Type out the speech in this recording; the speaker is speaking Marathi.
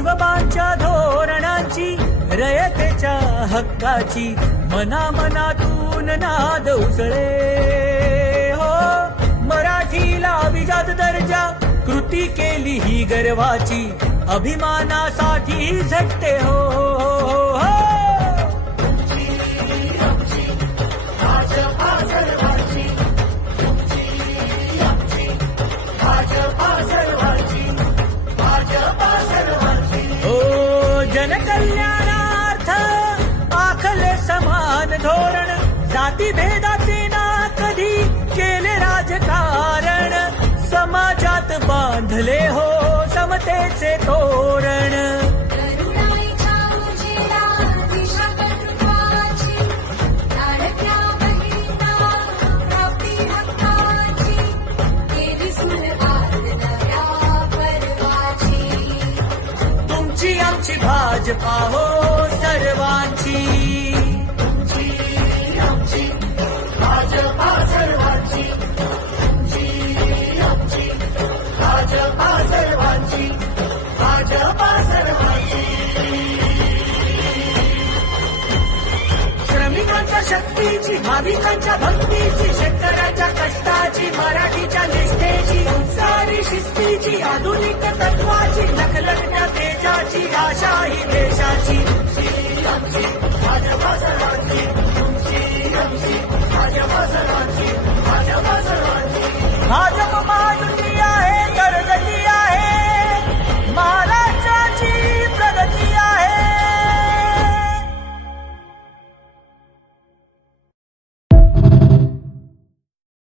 शिवबांच्या धोरणाची रयतेच्या हक्काची मनामनातून नाद उसळे हो. मराठीला अभिजात दर्जा कृती केली ही गर्वाची अभिमानासाठी झटते हो, हो, हो. जनकल्याणार्थ आखले समान धोरण जाती भेदाचे ना कधी केले राजकारण समाजात बांधले हो समतेचे तोरण. तुमची आमची भाजपा हो सर्वांची. तुमची आमची भाजपा सर्वांची. तुमची आमची भाजपा सर्वांची. भाजपा सर्वांची. श्रमिकांच्या शक्तीची भाविकांच्या भक्तीची शेतकऱ्याच्या कष्टाची मराठीच्या निष्ठेची संसारी शिस्तीची आधुनिक तत्वाची लखलखत्या तेजाची आशा ही देशाची. तुमची आमची भाजपा सर्वांची. तुमची आमची